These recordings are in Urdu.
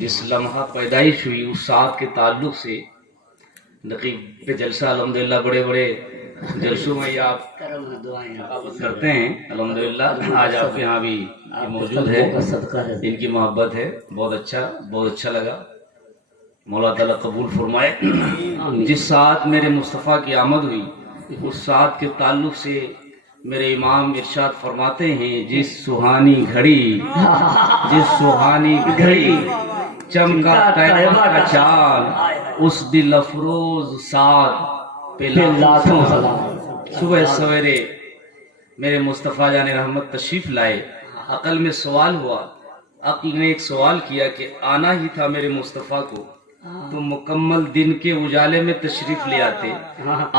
جس لمحہ پیدائش ہوئی اس ساتھ کے تعلق سے نقیب پہ جلسہ الحمدللہ بڑے بڑے جلسوں میں یہ آپ کرتے ہیں الحمدللہ. آج آپ کے یہاں بھی یہ موجود ہے, ان کی محبت ہے, بہت اچھا لگا. مولا تعالیٰ قبول فرمائے. جس ساتھ میرے مصطفیٰ کی آمد ہوئی اس ساتھ کے تعلق سے میرے امام ارشاد فرماتے ہیں, جس سہانی گھڑی چمکا طیبہ کا چاند اس دل افروز ساتھ پہ لاکھوں سلام. صبح سویرے میرے مصطفیٰ جان رحمت تشریف لائے. عقل میں سوال ہوا, عقل نے ایک سوال کیا کہ آنا ہی تھا میرے مصطفیٰ کو تو مکمل دن کے اجالے میں تشریف لے آتے,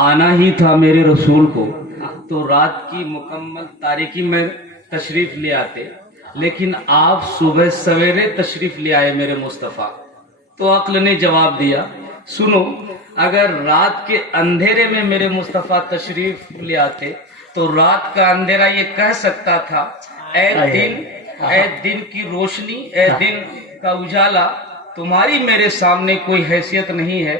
آنا ہی تھا میرے رسول کو تو رات کی مکمل تاریکی میں تشریف لے آتے, لیکن آپ صبح سویرے تشریف لے آئے میرے مصطفیٰ. تو عقل نے جواب دیا, سنو, اگر رات کے اندھیرے میں میرے مصطفیٰ تشریف لے آتے تو رات کا اندھیرا یہ کہہ سکتا تھا, اے دن کی روشنی, اے دن کا اجالا, تمہاری میرے سامنے کوئی حیثیت نہیں ہے.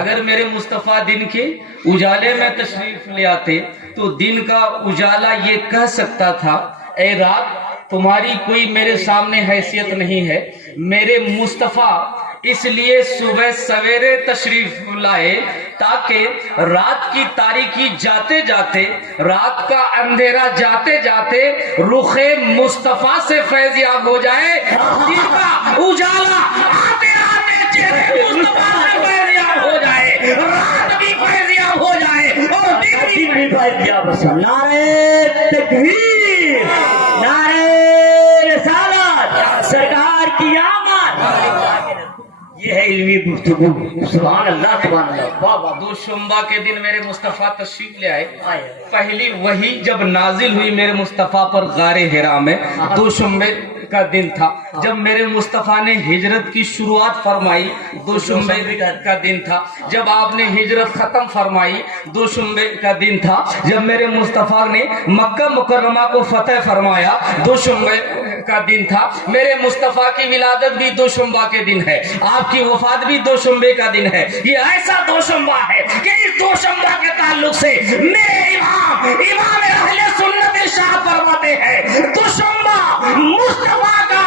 اگر میرے مصطفیٰ دن کے اجالے میں تشریف لے آتے تو دن کا اجالا یہ کہہ سکتا تھا, اے رات تمہاری کوئی میرے سامنے حیثیت نہیں ہے. میرے مصطفیٰ اس لیے صبح سویرے تشریف لائے تاکہ رات کی تاریکی جاتے جاتے, رات کا اندھیرا جاتے جاتے رخ مصطفیٰ سے فیض یاب ہو جائے, دن کا اجالا آتے آتے چہرے مصطفیٰ سے فیض یاب ہو جائے, رات بھی فیض یاب ہو جائے اور دن بھی فیض یاب ہو جائے. نعرہ تکبیر, نعرہ رسالت, سرکار کی آمد. یہ ہے علمی گفتگو. سبحان اللہ, سبحان اللہ. دوشنبہ کے دن میرے مصطفیٰ تشریف لے آئے. پہلی وحی جب نازل ہوئی میرے مصطفیٰ پر غار حرا میں, دوشنبے کا دن تھا. جب میرے مصطفیٰ نے ہجرت کی شروعات فرمائی دوشنبے کا دن تھا. جب آپ نے ہجرت ختم فرمائی دوشنبے کا دن تھا. جب میرے مصطفیٰ نے مکہ مکرمہ کو فتح فرمایا دوشنبے کا دن تھا. میرے مصطفیٰ کی ولادت بھی دوشنبہ کے دن ہے, آپ کی وفات بھی دوشنبے کا دن ہے. یہ ایسا دوشنبہ ہے کہ اس دوشنبہ کے تعلق سے میرے امام اہل سنت ارشاد فرماتے ہیں, دوشنبہ مصطفیٰ کا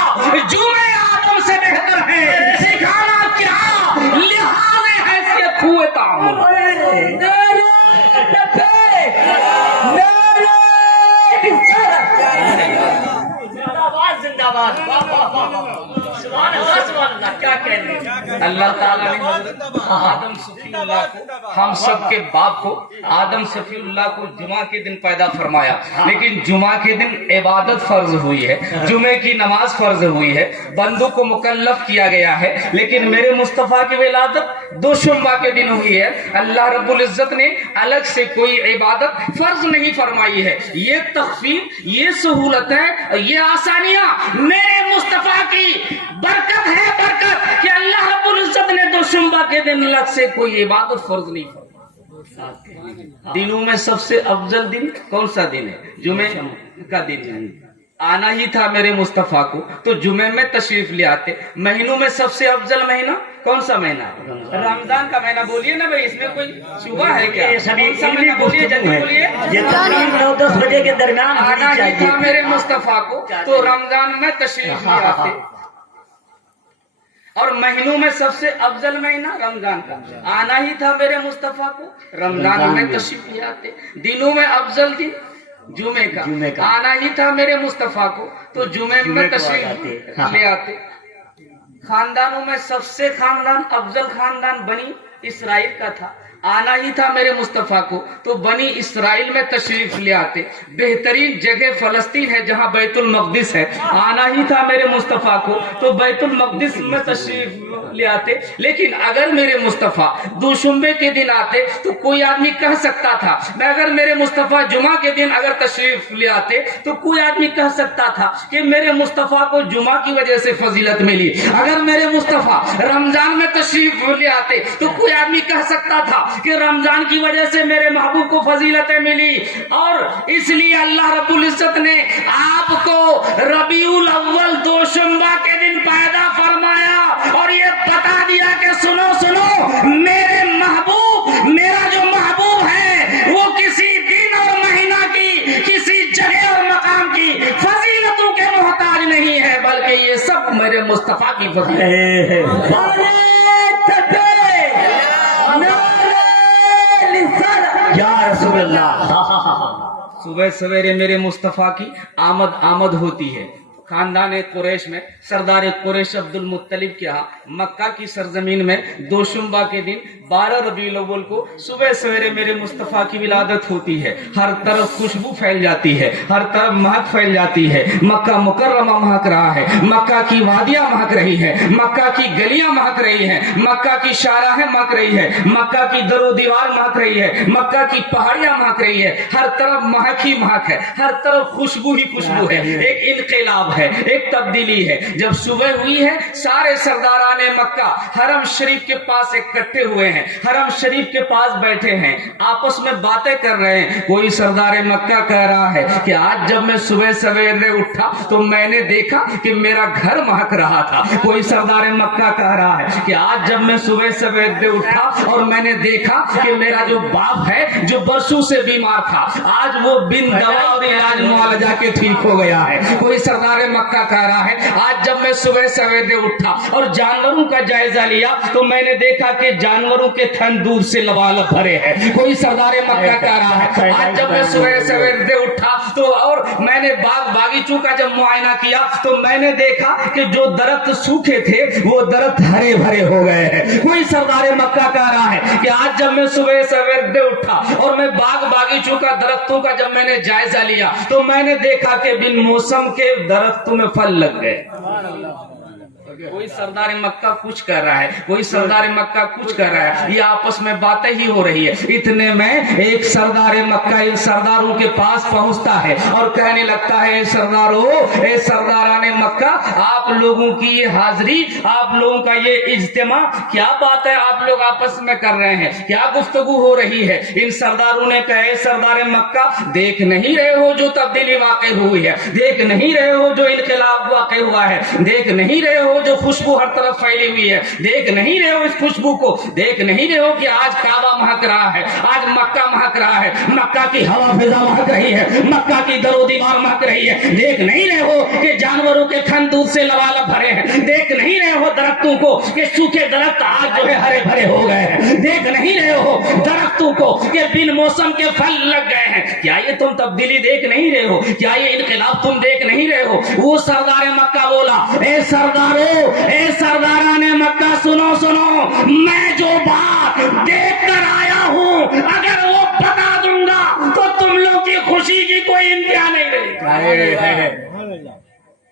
جمعہ آدم سے بہتر ہے. سکھانا کیا لحاظ حیثیت ہوئے تعامل. اللہ تعالیٰ نے حضرت آدم صفی اللہ کو, ہم سب کے باپ کو آدم صفی اللہ کو جمعہ کے دن پیدا فرمایا, لیکن جمعہ کے دن عبادت فرض ہوئی ہے, جمعے کی نماز فرض ہوئی ہے, بندوں کو مکلف کیا گیا ہے. لیکن میرے مصطفیٰ کی ولادت دوشنبہ کے دن ہوئی ہے. اللہ رب العزت نے الگ سے کوئی عبادت فرض نہیں فرمائی ہے. یہ تخفیف, یہ سہولت ہے, یہ آسانیاں میرے مصطفیٰ کی برکت ہے, برکت کہ اللہ رب العزت نے دوشنبہ کے دن الگ سے کوئی عبادت فرض نہیں فرمائی. دنوں میں سب سے افضل دن کون سا دن ہے؟ جمعہ کا دن ہے. آنا ہی تھا میرے مصطفیٰ کو تو جمعے میں تشریف لے آتے. مہینوں میں سب سے افضل مہینہ کون سا مہینہ ہے؟ رمضان کا مہینہ. بولیے نا بھائی, اس میں کوئی شبہ ہے کیا؟ کون سا مہینہ بولیے, جلدی بولیے. 9-10 بجے کے درمیان آنا ہی تھا میرے مصطفیٰ کو تو رمضان میں تشریف لے آتے. اور مہینوں میں سب سے افضل مہینہ رمضان کا. آنا ہی تھا میرے مصطفیٰ کو رمضان میں تشریف لے آتے. دنوں میں افضل دن جمعے کا. آنا ہی تھا میرے مصطفیٰ کو تو جمعے میں تشریف لے آتے. خاندانوں میں سب سے افضل خاندان بنی اسرائیل کا تھا. آنا ہی تھا میرے مصطفیٰ کو تو بنی اسرائیل میں تشریف لے آتے. بہترین جگہ فلسطین ہے جہاں بیت المقدس ہے. آنا ہی تھا میرے مصطفیٰ کو تو بیت المقدس میں تشریف لے آتے. لیکن اگر میرے مصطفیٰ دوشنبے کے دن آتے تو کوئی آدمی کہہ سکتا تھا, میں اگر میرے مصطفیٰ جمعہ کے دن اگر تشریف لے آتے تو کوئی آدمی کہہ سکتا تھا کہ میرے مصطفیٰ کو جمعہ کی وجہ سے فضیلت ملی. اگر میرے مصطفیٰ رمضان میں تشریف لے آتے تو کوئی آدمی کہہ سکتا تھا کہ رمضان کی وجہ سے میرے محبوب کو فضیلتیں ملی. اور اس لیے اللہ رب العزت نے آپ کو ربیع الاول دوشنبہ کے دن پیدا فرمایا مصطفیٰ کی فضیلت. یا رسول اللہ. صبح سویرے میرے مصطفیٰ کی آمد ہوتی ہے. خاندان قریش میں سردار قریش عبد المطلب کے ہاں مکہ کی سرزمین میں دوشنبہ کے دن 12 ربیع الاول کو صبح سویرے میرے مصطفیٰ کی ولادت ہوتی ہے. ہر طرف خوشبو پھیل جاتی ہے, ہر طرف مہک پھیل جاتی ہے. مکہ مکرمہ مہک رہا ہے, مکہ کی وادیاں مہک رہی ہے, مکہ کی گلیاں مہک رہی ہیں, مکہ کی شاہراہیں مہک رہی ہے, مکہ کی در و دیوار مہک رہی ہے, مکہ کی پہاڑیاں مہک رہی ہے. ہر طرف مہک ہی مہک ہے, ہر طرف خوشبو ہی خوشبو ہے. ایک انقلاب ہے, ایک تبدیلی ہے. جب صبح ہوئی ہے سارے سرداران مکہ حرم شریف کے پاس اکٹھے ہوئے ہیں, حرم شریف کے پاس بیٹھے ہیں, آپس میں باتیں کر رہے ہیں. کوئی سردار مکہ کہہ رہا ہے کہ آج جب میں صبح سویرے اٹھا تو میں نے دیکھا کہ میرا گھر مہک رہا تھا. کوئی سردار مکہ کہہ رہا ہے کہ آج جب میں صبح سویرے اٹھا اور میں نے دیکھا کہ میرا جو باپ ہے جو برسوں سے بیمار تھا آج وہ بن دوا اور علاج معالجہ کے ٹھیک ہو گیا ہے. کوئی سردار مکہ کہہ رہا ہے آج جب میں صبح سویرے اٹھا اور جانوروں کا جائزہ لیا تو میں نے دیکھا کہ جانوروں کے تھن دودھ سے لبالب بھرے ہیں. کوئی سردار مکہ کہہ رہا ہے آج جب میں صبح سویرے اٹھا تو اور میں نے باغیچوں کا جب معائنہ کیا تو میں نے دیکھا کہ جو درخت سوکھے تھے وہ درخت ہرے بھرے ہو گئے ہیں. کوئی سردار مکہ کہہ رہا ہے کہ آج جب میں صبح سویرے اٹھا اور میں باغیچوں کا درختوں کا جب میں نے جائزہ لیا تو میں نے دیکھا کہ بن موسم کے درختوں میں پھل لگ گئے. کوئی سردار مکہ کچھ کر رہا ہے, کوئی سردار مکہ کچھ کر رہا ہے, یہ آپس میں باتیں ہی ہو رہی ہے. اتنے میں ایک سردار مکہ ان سرداروں کے پاس پہنچتا ہے اور کہنے لگتا ہے اے سرداران مکہ, آپ لوگوں کی یہ حاضری, آپ لوگوں کا یہ اجتماع, کیا بات ہے آپ لوگ آپس میں کر رہے ہیں, کیا گفتگو ہو رہی ہے؟ ان سرداروں نے کہا اے سردار مکہ, دیکھ نہیں رہے ہو جو تبدیلی واقع ہوئی ہے, دیکھ نہیں رہے ہو جو انقلاب واقع ہوا ہے, دیکھ نہیں رہے ہو جو خوشبو ہر طرف پھیلی ہوئی ہے, دیکھ نہیں رہے ہو اس خوشبو کو, دیکھ نہیں رہے ہو کہ آج کعبہ مہک رہا ہے, آج مکہ مہک رہا ہے, مکہ کی ہوا فضا مہک رہی ہے, مکہ کی در و دیوار مہک رہی ہے. دیکھ نہیں رہے ہو کہ جانوروں کے تھن دودھ سے لبالب بھرے ہیں, دیکھ نہیں رہے ہو درختوں کو کہ سوکھے درخت آج جو ہے ہرے بھرے ہو گئے ہیں, دیکھ نہیں رہے ہو درختوں کو کہ بن موسم کے پھل لگ گئے ہیں. کیا یہ تم تبدیلی دیکھ نہیں رہے ہو, کیا یہ انقلاب تم دیکھ نہیں رہے ہو؟ وہ سردار مکہ بولا اے سردارو, اے سرداران مکہ سنو سنو, میں جو بات دیکھ کر آیا ہوں اگر وہ بتا دوں گا تو تم لوگ کی خوشی کی کوئی انتہا نہیں رہے.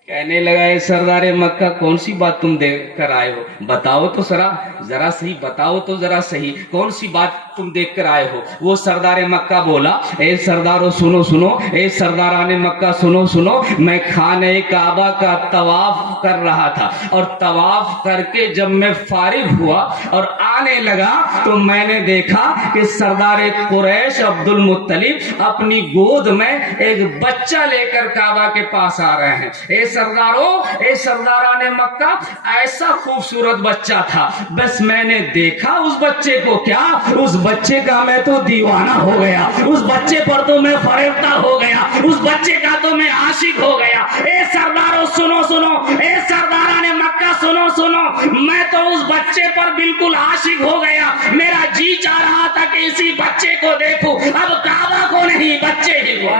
کہنے لگا اے سردار مکہ کون سی بات تم دیکھ کر آئے ہو, بتاؤ تو ذرا صحیح, بتاؤ تو ذرا صحیح, کون سی بات تم دیکھ کر آئے ہو؟ وہ سردار مکہ بولا اے سردارو سنو سنو, اے سرداران مکہ سنو سنو, میں خانہ کعبہ کا طواف کر رہا تھا اور طواف کر کے جب میں فارغ ہوا اور آنے لگا تو میں نے دیکھا کہ سردار قریش عبد المطلب اپنی گود میں ایک بچہ لے کر کعبہ کے پاس آ رہے ہیں. اے سردارو, اے سرداران مکہ, ایسا خوبصورت بچہ تھا, بس میں نے دیکھا اس بچے کو, کیا اس بچے کا میں تو دیوانہ ہو گیا, اس بچے پر تو میں فریفتہ ہو گیا, اس بچے کا تو میں عاشق ہو گیا. اے سردارو سنو سنو, اے سرداران مکہ سنو سنو, میں تو اس بچے پر بالکل عاشق ہو گیا. میرا جی چاہ رہا تھا کہ اسی بچے کو دیکھوں, اب کعبہ کو نہیں بچے ہی کو.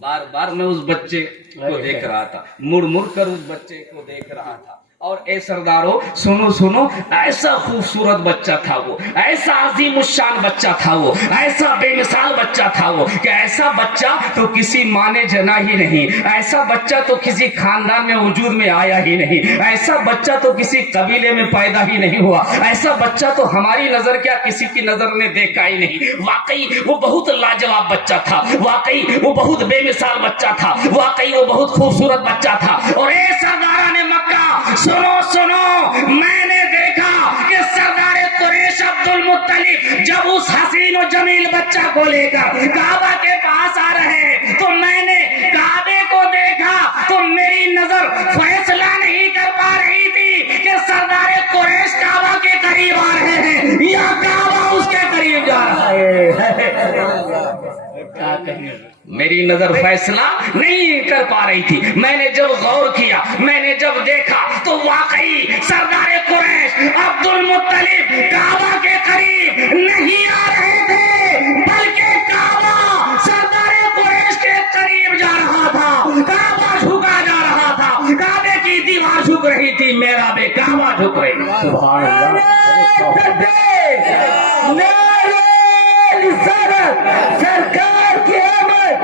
بار بار میں اس بچے کو دیکھ رہا تھا, مڑ مڑ کر اس بچے کو دیکھ رہا تھا. اور اے سردارو سنو سنو, ایسا خوبصورت بچہ تھا وہ, ایسا عظیم الشان بچہ تھا وہ, ایسا بے مثال بچہ تھا وہ کہ ایسا بچہ تو کسی ماں نے جنا ہی نہیں, ایسا بچہ تو کسی خاندان میں وجود میں آیا ہی نہیں, ایسا بچہ تو کسی قبیلے میں پیدا ہی نہیں ہوا, ایسا بچہ تو ہماری نظر کیا کسی کی نظر نے دیکھا ہی نہیں. واقعی وہ بہت لاجواب بچہ تھا, واقعی وہ بہت بے مثال بچہ تھا, واقعی وہ بہت خوبصورت بچہ تھا. اور اے سرداران مکہ سنو سنو, میں نے دیکھا کہ سردار قریش عبد المطلب جب اس حسین و جمیل بچہ کو لے کر کعبہ کے پاس آ رہے ہیں تو میں نے کعبے کو دیکھا تو میری نظر فیصلہ نہیں کر پا رہی تھی کہ سردار قریش کعبہ کے قریب آ رہے ہیں یا کعبہ اس کے قریب جا رہا ہے. کیا کہیں میری نظر فیصلہ نہیں کر پا رہی تھی. میں نے جب غور کیا, میں نے جب دیکھا تو واقعی سردار قریش عبد المطلب کعبہ کے قریب نہیں آ رہے تھے, بلکہ کعبہ سردار قریش کے قریب جا رہا تھا. کعبہ جھکا جا رہا تھا, کعبے کی دیوار جھک رہی تھی, میرا بے کعبہ جھک رہی تھی. سبحان سرکار کی آمد,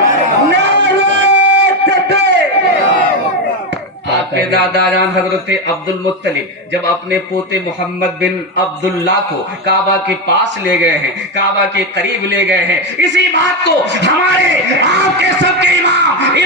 آپ کے دادا جان حضرت عبد المطلب جب اپنے پوتے محمد بن عبداللہ کو کعبہ کے پاس لے گئے ہیں, کعبہ کے قریب لے گئے ہیں, اسی بات کو ہمارے آپ کے سب کے امام